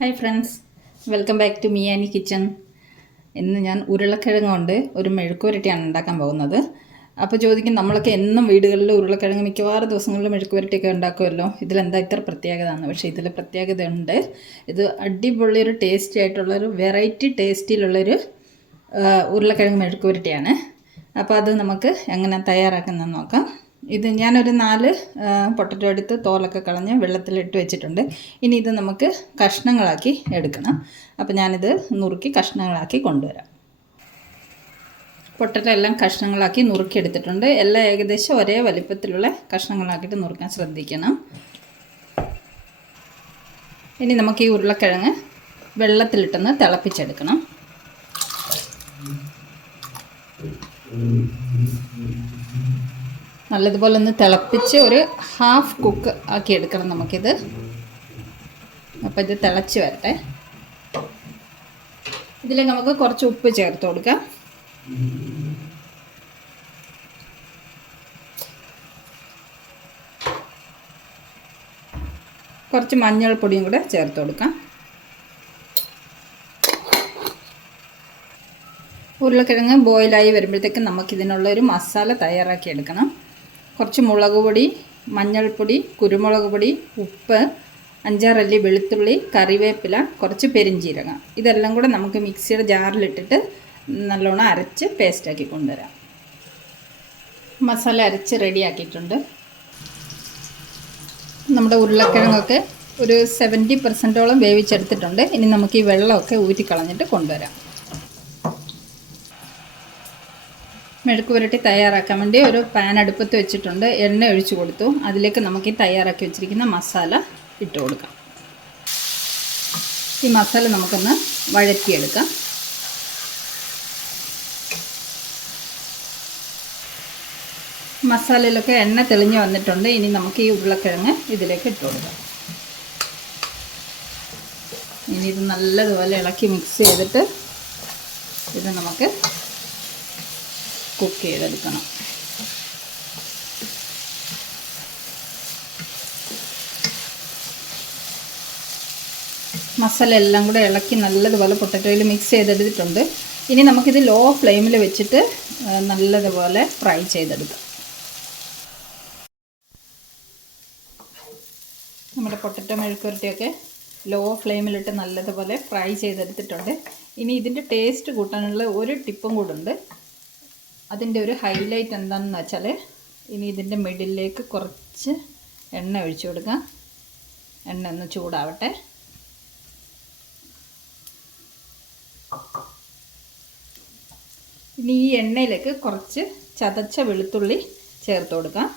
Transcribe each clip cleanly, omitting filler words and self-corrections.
Hi friends, welcome back to Miyani kitchen. ഇന്ന് ഞാൻ ഉരുളക്കിഴങ്ങ് കൊണ്ട് ഒരു മെഴുക്കുവരട്ടിയാണ് ഉണ്ടാക്കാൻ പോകുന്നത്. അപ്പോൾ ചോദിക്കും, നമ്മളൊക്കെ എന്നും വീടുകളിൽ ഉരുളക്കിഴങ്ങ് മിക്കവാറും ദിവസങ്ങളിൽ മെഴുക്കുവരട്ടിയൊക്കെ ഉണ്ടാക്കുമല്ലോ, ഇതിലെന്താ ഇത്ര പ്രത്യേകത എന്ന്. പക്ഷേ ഇതിൽ പ്രത്യേകത ഉണ്ട്. ഇത് അടിപൊളിയൊരു ടേസ്റ്റി ആയിട്ടുള്ളൊരു വെറൈറ്റി ടേസ്റ്റിലുള്ളൊരു ഉരുളക്കിഴങ്ങ് മെഴുക്കുവരട്ടിയാണ്. അപ്പോൾ അത് നമുക്ക് എങ്ങനെ തയ്യാറാക്കുന്നതെന്ന് നോക്കാം. ഇത് ഞാനൊരു 4 പൊട്ടറ്റോ എടുത്ത് തോലൊക്കെ കളഞ്ഞ് വെള്ളത്തിലിട്ട് വെച്ചിട്ടുണ്ട്. ഇനി ഇത് നമുക്ക് കഷ്ണങ്ങളാക്കി എടുക്കണം. അപ്പോൾ ഞാനിത് നുറുക്കി കഷ്ണങ്ങളാക്കി കൊണ്ടുവരാം. പൊട്ടറ്റോ എല്ലാം കഷ്ണങ്ങളാക്കി നുറുക്കിയെടുത്തിട്ടുണ്ട്. എല്ലാം ഏകദേശം ഒരേ വലിപ്പത്തിലുള്ള കഷ്ണങ്ങളാക്കിയിട്ട് നുറുക്കാൻ ശ്രദ്ധിക്കണം. ഇനി നമുക്ക് ഈ ഉരുളക്കിഴങ്ങ് വെള്ളത്തിലിട്ടൊന്ന് തിളപ്പിച്ചെടുക്കണം. നല്ലതുപോലെ ഒന്ന് തിളപ്പിച്ച് ഒരു ഹാഫ് കുക്ക് ആക്കി എടുക്കണം നമുക്കിത്. അപ്പോൾ ഇത് തിളച്ച് വരട്ടെ. ഇതിലേക്ക് നമുക്ക് കുറച്ച് ഉപ്പ് ചേർത്ത് കൊടുക്കാം. കുറച്ച് മഞ്ഞൾപ്പൊടിയും കൂടെ ചേർത്ത് കൊടുക്കാം. ഉരുളക്കിഴങ്ങ് ബോയിലായി വരുമ്പോഴത്തേക്കും നമുക്കിതിനുള്ളൊരു മസാല തയ്യാറാക്കി എടുക്കണം. കുറച്ച് മുളക് പൊടി, മഞ്ഞൾപ്പൊടി, കുരുമുളക് പൊടി, ഉപ്പ്, 5-6 അല്ലി വെളുത്തുള്ളി, കറിവേപ്പില, കുറച്ച് പെരിഞ്ചീരകം. ഇതെല്ലാം കൂടെ നമുക്ക് മിക്സിയുടെ ജാറിലിട്ടിട്ട് നല്ലോണം അരച്ച് പേസ്റ്റാക്കി കൊണ്ടുവരാം. മസാല അരച്ച് റെഡിയാക്കിയിട്ടുണ്ട്. നമ്മുടെ ഉരുളക്കിഴങ്ങൊക്കെ ഒരു 70% വേവിച്ചെടുത്തിട്ടുണ്ട്. ഇനി നമുക്ക് ഈ വെള്ളമൊക്കെ ഊറ്റിക്കളഞ്ഞിട്ട് കൊണ്ടുവരാം. മെഴുക്ക് പുരട്ടി തയ്യാറാക്കാൻ വേണ്ടി ഒരു പാൻ അടുപ്പത്ത് വെച്ചിട്ടുണ്ട്. എണ്ണ ഒഴിച്ചു കൊടുത്തു. അതിലേക്ക് നമുക്ക് ഈ തയ്യാറാക്കി വെച്ചിരിക്കുന്ന മസാല ഇട്ട് കൊടുക്കാം. ഈ മസാല നമുക്കൊന്ന് വഴറ്റിയെടുക്കാം. മസാലയിലൊക്കെ എണ്ണ തെളിഞ്ഞ് വന്നിട്ടുണ്ട്. ഇനി നമുക്ക് ഈ ഉരുളക്കിഴങ്ങ് ഇതിലേക്ക് ഇട്ട് കൊടുക്കാം. ഇനി ഇത് നല്ലതുപോലെ ഇളക്കി മിക്സ് ചെയ്തിട്ട് ഇത് നമുക്ക് കുക്ക് ചെയ്തെടുക്കണം. മസാല എല്ലാം കൂടെ ഇളക്കി നല്ലതുപോലെ പൊട്ടറ്റോയിൽ മിക്സ് ചെയ്തെടുത്തിട്ടുണ്ട്. ഇനി നമുക്കിത് ലോ ഫ്ലെയിമിൽ വെച്ചിട്ട് നല്ലതുപോലെ ഫ്രൈ ചെയ്തെടുക്കാം. നമ്മുടെ പൊട്ടറ്റോ മെഴുക്കുവരട്ടിയൊക്കെ ലോ ഫ്ലെയിമിലിട്ട് നല്ലതുപോലെ ഫ്രൈ ചെയ്തെടുത്തിട്ടുണ്ട്. ഇനി ഇതിൻ്റെ ടേസ്റ്റ് കൂട്ടാനുള്ള ഒരു ടിപ്പും കൂടുണ്ട്. അതിൻ്റെ ഒരു ഹൈലൈറ്റ് എന്താണെന്ന് വെച്ചാൽ, ഇനി ഇതിൻ്റെ മിഡിലേക്ക് കുറച്ച് എണ്ണ ഒഴിച്ചു കൊടുക്കാം. എണ്ണ ഒന്ന് ചൂടാവട്ടെ. ഇനി ഈ എണ്ണയിലേക്ക് കുറച്ച് ചതച്ച വെളുത്തുള്ളി ചേർത്ത് കൊടുക്കാം.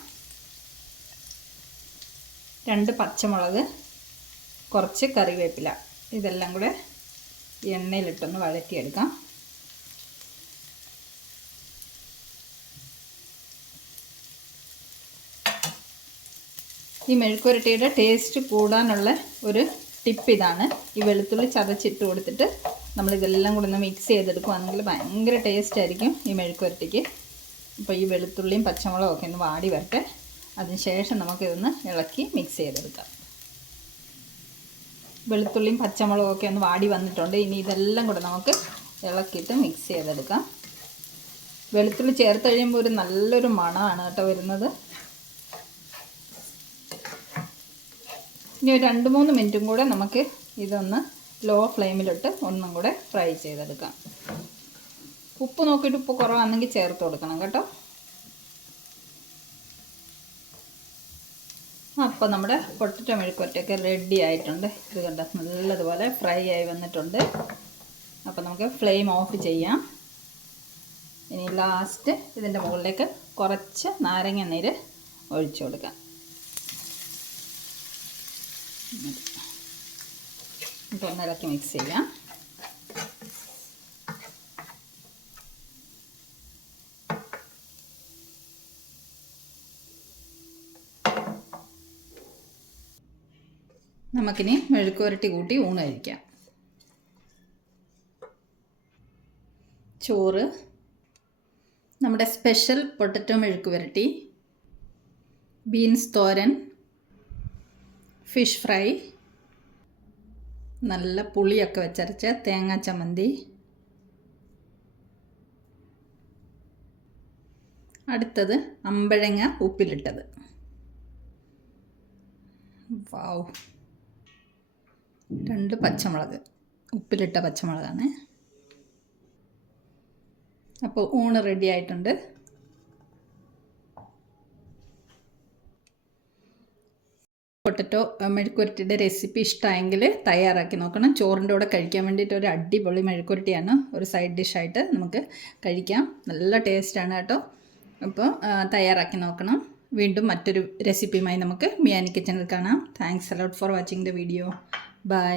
2 പച്ചമുളക്, കുറച്ച് കറിവേപ്പില. ഇതെല്ലാം കൂടെ എണ്ണയിലിട്ടൊന്ന് വഴറ്റിയെടുക്കാം. ഈ മെഴുക്കുവരട്ടിയുടെ ടേസ്റ്റ് കൂടാനുള്ള ഒരു ടിപ്പ് ഇതാണ്. ഈ വെളുത്തുള്ളി ചതച്ചിട്ട് കൊടുത്തിട്ട് നമ്മളിതെല്ലാം കൂടെ ഒന്ന് മിക്സ് ചെയ്തെടുക്കുകയാണെങ്കിൽ ഭയങ്കര ടേസ്റ്റ് ആയിരിക്കും ഈ മെഴുക്കുവരട്ടിക്ക്. അപ്പോൾ ഈ വെളുത്തുള്ളിയും പച്ചമുളകും ഒക്കെ ഒന്ന് വാടി വരട്ടെ. അതിനുശേഷം നമുക്കിതൊന്ന് ഇളക്കി മിക്സ് ചെയ്തെടുക്കാം. വെളുത്തുള്ളിയും പച്ചമുളകും ഒക്കെ ഒന്ന് വാടി വന്നിട്ടുണ്ട്. ഇനി ഇതെല്ലാം കൂടെ നമുക്ക് ഇളക്കിയിട്ട് മിക്സ് ചെയ്തെടുക്കാം. വെളുത്തുള്ളി ചേർത്ത് കഴിയുമ്പോൾ ഒരു നല്ലൊരു മണമാണ് കേട്ടോ വരുന്നത്. ഇനി ഒരു 2-3 മിനിറ്റും കൂടെ നമുക്ക് ഇതൊന്ന് ലോ ഫ്ലെയിമിലിട്ട് ഒന്നും കൂടെ ഫ്രൈ ചെയ്തെടുക്കാം. ഉപ്പ് നോക്കിയിട്ട് ഉപ്പ് കുറവാണെങ്കിൽ ചേർത്ത് കൊടുക്കണം കേട്ടോ. അപ്പോൾ നമ്മുടെ പൊട്ടറ്റോ മെഴുക്കുവരട്ടിയൊക്കെ റെഡി ആയിട്ടുണ്ട്. ഇത് കണ്ടോ, നല്ലതുപോലെ ഫ്രൈ ആയി വന്നിട്ടുണ്ട്. അപ്പോൾ നമുക്ക് ഫ്ലെയിം ഓഫ് ചെയ്യാം. ഇനി ലാസ്റ്റ് ഇതിൻ്റെ മുകളിലേക്ക് കുറച്ച് നാരങ്ങ നീര് ഒഴിച്ചു കൊടുക്കാം. ഇപ്പോൾ ഒന്ന് ഇളക്കി മിക്സ് ചെയ്യാം. നമുക്കിനി മെഴുക്കുവരട്ടി കൂട്ടി ഊണ് കഴിക്കാം. ചോറ്, നമ്മുടെ സ്പെഷ്യൽ പൊട്ടറ്റോ മെഴുക്കുവരട്ടി, ബീൻസ് തോരൻ, ഫിഷ് ഫ്രൈ, നല്ല പുളിയൊക്കെ വെച്ചരച്ച തേങ്ങാ ചമ്മന്തി. അടുത്തത് അമ്പഴങ്ങ ഉപ്പിലിട്ടത്. വാവ്. 2 പച്ചമുളക്, ഉപ്പിലിട്ട പച്ചമുളകാണ്. അപ്പോൾ ഊണ് റെഡി ആയിട്ടുണ്ട്. പൊട്ടറ്റോ മെഴുക്കുവരട്ടിയുടെ റെസിപ്പി ഇഷ്ടമായെങ്കിൽ തയ്യാറാക്കി നോക്കണം. ചോറിൻ്റെ കൂടെ കഴിക്കാൻ വേണ്ടിയിട്ട് ഒരു അടിപൊളി മെഴുക്കുവരട്ടിയാണ്. ഒരു സൈഡ് ഡിഷായിട്ട് നമുക്ക് കഴിക്കാം. നല്ല ടേസ്റ്റാണ് കേട്ടോ. അപ്പോൾ തയ്യാറാക്കി നോക്കണം. വീണ്ടും മറ്റൊരു റെസിപ്പിയുമായി നമുക്ക് മിയാനി കിച്ചണിൽ കാണാം. Thanks a lot for watching the video. By.